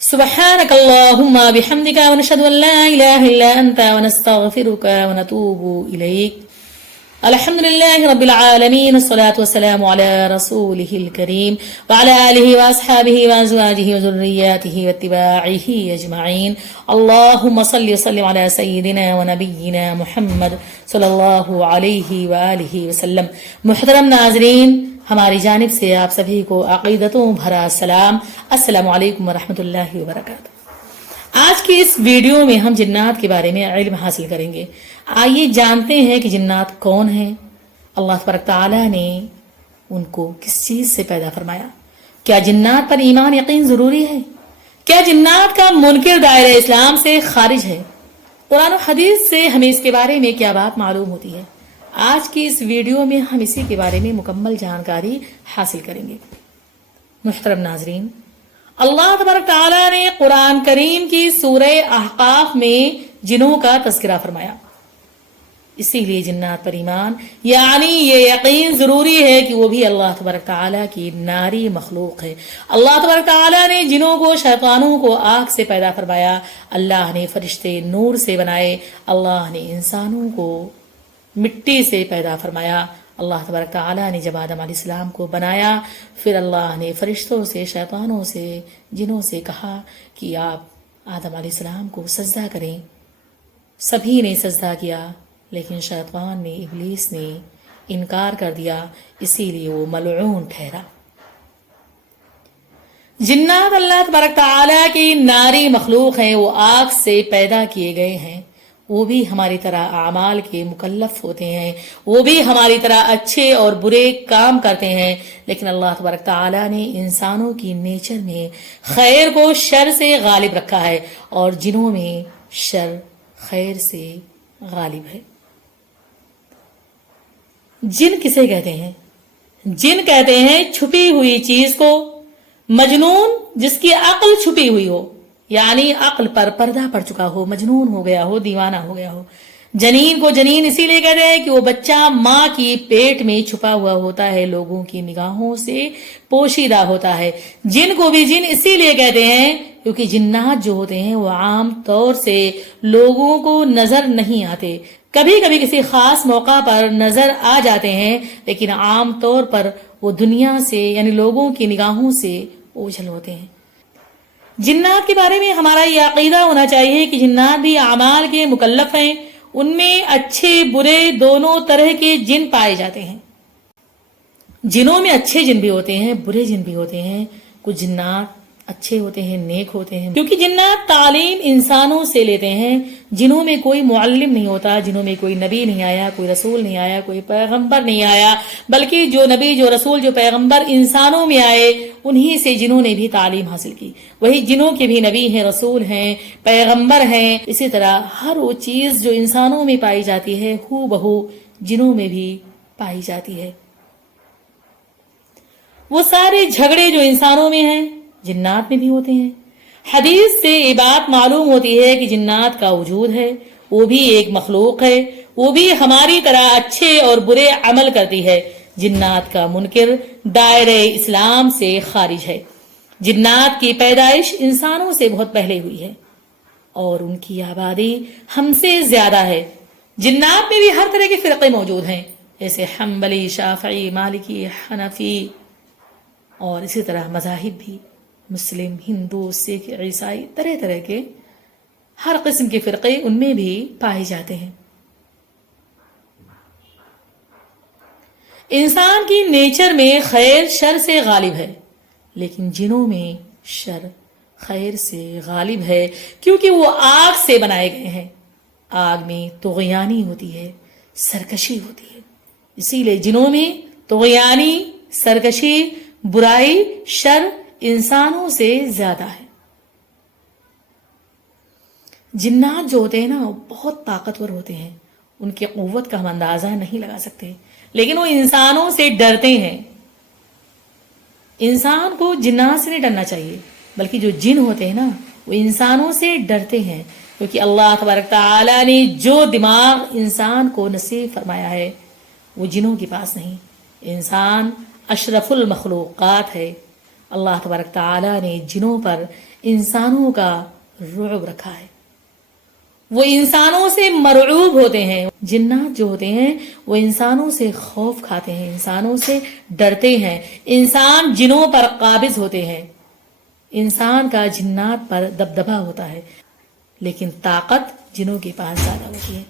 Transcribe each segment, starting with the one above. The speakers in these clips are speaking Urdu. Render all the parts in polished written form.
سبحانك اللهم بحمدك ونشهد أن لا إله إلا أنت ونستغفرك ونتوب إليك. الحمد لله رب العالمين والصلاة والسلام على رسوله الكريم وعلى آله وأصحابه وأزواجه وذرياته واتباعه أجمعين. اللهم صل وسلم على سيدنا ونبينا محمد صلی اللہ علیہ وآلہ وسلم. محترم ناظرین، ہماری جانب سے آپ سبھی کو عقیدتوں بھرا سلام. السلام علیکم ورحمۃ اللہ وبرکاتہ. آج کی اس ویڈیو میں ہم جنات کے بارے میں علم حاصل کریں گے. آئیے جانتے ہیں کہ جنات کون ہیں، اللہ تبارک تعالیٰ نے ان کو کس چیز سے پیدا فرمایا، کیا جنات پر ایمان یقین ضروری ہے، کیا جنات کا منکر دائرہ اسلام سے خارج ہے، قرآن و حدیث سے ہمیں اس کے بارے میں کیا بات معلوم ہوتی ہے. آج کی اس ویڈیو میں ہم اسی کے بارے میں مکمل جانکاری حاصل کریں گے. محترم ناظرین، اللہ تبارک تعالیٰ نے قرآن کریم کی سورہ احقاف میں جنوں کا تذکرہ فرمایا. اسی لیے جنات پر ایمان یعنی یہ یقین ضروری ہے کہ وہ بھی اللہ تبارک تعالیٰ کی ناری مخلوق ہے. اللہ تبارک تعالیٰ نے جنوں کو، شیطانوں کو آگ سے پیدا فرمایا، اللہ نے فرشتے نور سے بنائے، اللہ نے انسانوں کو مٹی سے پیدا فرمایا. اللہ تبارک تعالیٰ نے جب آدم علیہ السلام کو بنایا، پھر اللہ نے فرشتوں سے، شیطانوں سے، جنوں سے کہا کہ آپ آدم علیہ السلام کو سجدہ کریں. سبھی نے سجدہ کیا، لیکن شیطان نے، ابلیس نے انکار کر دیا، اسی لیے وہ ملعون ٹھہرا. جنات اللہ تبارک تعالیٰ کی ناری مخلوق ہیں، وہ آگ سے پیدا کیے گئے ہیں. وہ بھی ہماری طرح اعمال کے مکلف ہوتے ہیں، وہ بھی ہماری طرح اچھے اور برے کام کرتے ہیں، لیکن اللہ تبارک تعالیٰ نے انسانوں کی نیچر میں خیر کو شر سے غالب رکھا ہے، اور جنوں میں شر خیر سے غالب ہے. جن کسے کہتے ہیں؟ جن کہتے ہیں چھپی ہوئی چیز کو. مجنون جس کی عقل چھپی ہوئی ہو، یعنی عقل پر پردہ پڑ چکا ہو، مجنون ہو گیا ہو، دیوانہ ہو گیا ہو. جنین کو جنین اسی لیے کہتے ہیں کہ وہ بچہ ماں کی پیٹ میں چھپا ہوا ہوتا ہے، لوگوں کی نگاہوں سے پوشیدہ ہوتا ہے. جن کو بھی جن اسی لیے کہتے ہیں کیونکہ جنات جو ہوتے ہیں وہ عام طور سے لوگوں کو نظر نہیں آتے. کبھی کبھی کسی خاص موقع پر نظر آ جاتے ہیں، لیکن عام طور پر وہ دنیا سے یعنی لوگوں کی نگاہوں سے اوجھل ہوتے ہیں. جنات کے بارے میں ہمارا یہ عقیدہ ہونا چاہیے کہ جنات بھی اعمال کے مکلف ہیں. ان میں اچھے برے دونوں طرح کے جن پائے جاتے ہیں. جنوں میں اچھے جن بھی ہوتے ہیں، برے جن بھی ہوتے ہیں. کچھ جنات اچھے ہوتے ہیں، نیک ہوتے ہیں، کیونکہ جنات تعلیم انسانوں سے لیتے ہیں. جنوں میں کوئی معلم نہیں ہوتا، جنوں میں کوئی نبی نہیں آیا، کوئی رسول نہیں آیا، کوئی پیغمبر نہیں آیا، بلکہ جو نبی، جو رسول، جو پیغمبر انسانوں میں آئے انہی سے جنوں نے بھی تعلیم حاصل کی. وہی جنوں کے بھی نبی ہیں، رسول ہیں، پیغمبر ہیں. اسی طرح ہر وہ چیز جو انسانوں میں پائی جاتی ہے ہو بہو جنوں میں بھی پائی جاتی ہے. وہ سارے جھگڑے جو انسانوں میں ہیں جنات میں بھی ہوتے ہیں. حدیث سے یہ بات معلوم ہوتی ہے کہ جنات کا وجود ہے، وہ بھی ایک مخلوق ہے، وہ بھی ہماری طرح اچھے اور برے عمل کرتی ہے. جنات کا منکر دائرہ اسلام سے خارج ہے. جنات کی پیدائش انسانوں سے بہت پہلے ہوئی ہے اور ان کی آبادی ہم سے زیادہ ہے. جنات میں بھی ہر طرح کے فرقے موجود ہیں، جیسے حنبلی، شافعی، مالکی، حنفی، اور اسی طرح مذاہب بھی، مسلم، ہندو، سکھ، عیسائی، طرح طرح کے ہر قسم کے فرقے ان میں بھی پائے جاتے ہیں. انسان کی نیچر میں خیر شر سے غالب ہے، لیکن جنوں میں شر خیر سے غالب ہے، کیونکہ وہ آگ سے بنائے گئے ہیں. آگ میں طغیانی ہوتی ہے، سرکشی ہوتی ہے. اسی لیے جنوں میں طغیانی، سرکشی، برائی، شر انسانوں سے زیادہ ہے. جنات جو ہوتے ہیں نا وہ بہت طاقتور ہوتے ہیں، ان کی قوت کا ہم اندازہ نہیں لگا سکتے، لیکن وہ انسانوں سے ڈرتے ہیں. انسان کو جنات سے نہیں ڈرنا چاہیے، بلکہ جو جن ہوتے ہیں نا وہ انسانوں سے ڈرتے ہیں، کیونکہ اللہ تبارک تعالیٰ نے جو دماغ انسان کو نصیب فرمایا ہے وہ جنوں کے پاس نہیں. انسان اشرف المخلوقات ہے. اللہ تبارک تعالیٰ نے جنوں پر انسانوں کا رعب رکھا ہے. وہ انسانوں سے مرعوب ہوتے ہیں. جنات جو ہوتے ہیں وہ انسانوں سے خوف کھاتے ہیں, انسانوں سے ڈرتے ہیں. انسان جنوں پر قابض ہوتے ہیں. انسان کا جنات پر دبدبہ ہوتا ہے, لیکن طاقت جنوں کے پاس زیادہ ہوتی ہے.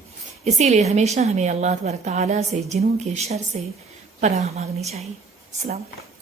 اسی لیے ہمیشہ ہمیں اللہ تبارک تعالیٰ سے جنوں کے شر سے پناہ مانگنی چاہیے. السلام علیکم.